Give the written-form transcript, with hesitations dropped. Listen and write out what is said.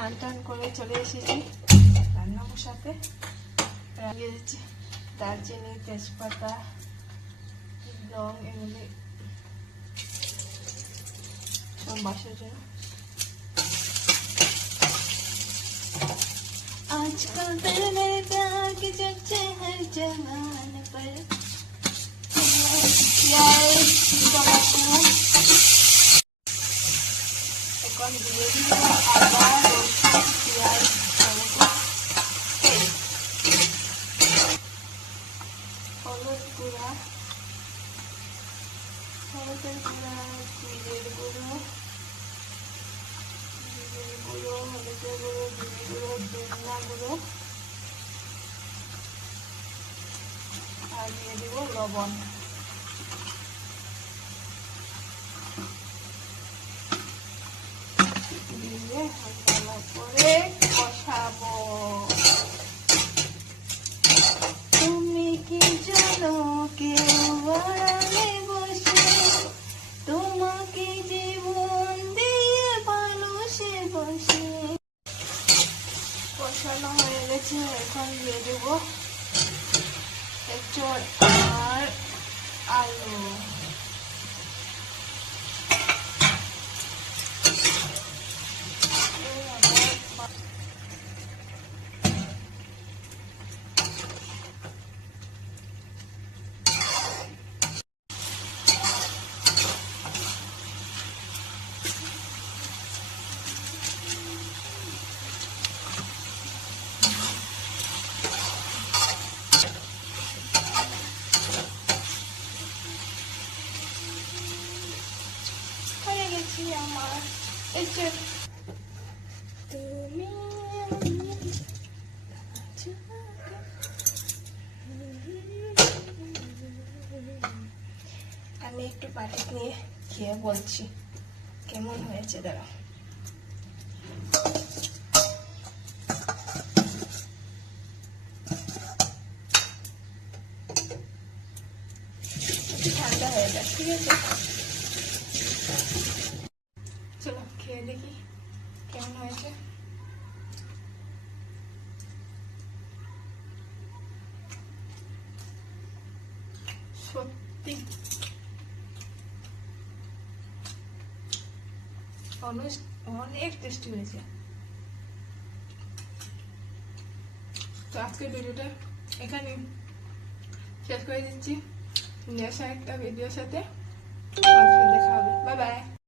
স্নান টান করে চলে এসেছি রান্না বসাতে। লাগিয়ে দিচ্ছি দারচিনি, তেজপাতা, লং, এগুলি সব বাসার জন্য। आजकल तेरे मेरे प्यार की चर्चे हर जगह पर। এখন দিয়ে দিব আদা, রসুন, পেঁয়াজ, টমেটো, তেল, হলুদ গুঁড়া, হলুদের গুঁড়া, জিরের গুঁড়ো, হলুদের গুঁড়ো, জিরে গুঁড়ো, ধনিয়া গুঁড়ো, আর দিয়ে দিব লবণ। দিয়ে ভালো করে কষাবো। তুমি কি জানো কেউ আড়ালে বসে তোমাকে জীবন দিয়ে ভালোসে বসে। কষানো হয়ে গেছে, এখন দিয়ে দেবো এঁচড় আর আলু। আমার এঁচড়। তুমি আমি একটু পাটি নিয়ে খেয়ে বলছি কেমন হয়েছে। দাঁড়া, ঠান্ডা হয়ে যাক, ঠিক আছে? চলো খেয়ে দেখি কেমন হয়েছে। সত্যি অনেক টেস্টি হয়েছে। তো আজকের ভিডিওটা এখানে শেষ করে দিচ্ছি। নেক্সট একটা ভিডিওর সাথে দেখা হবে। Bye bye.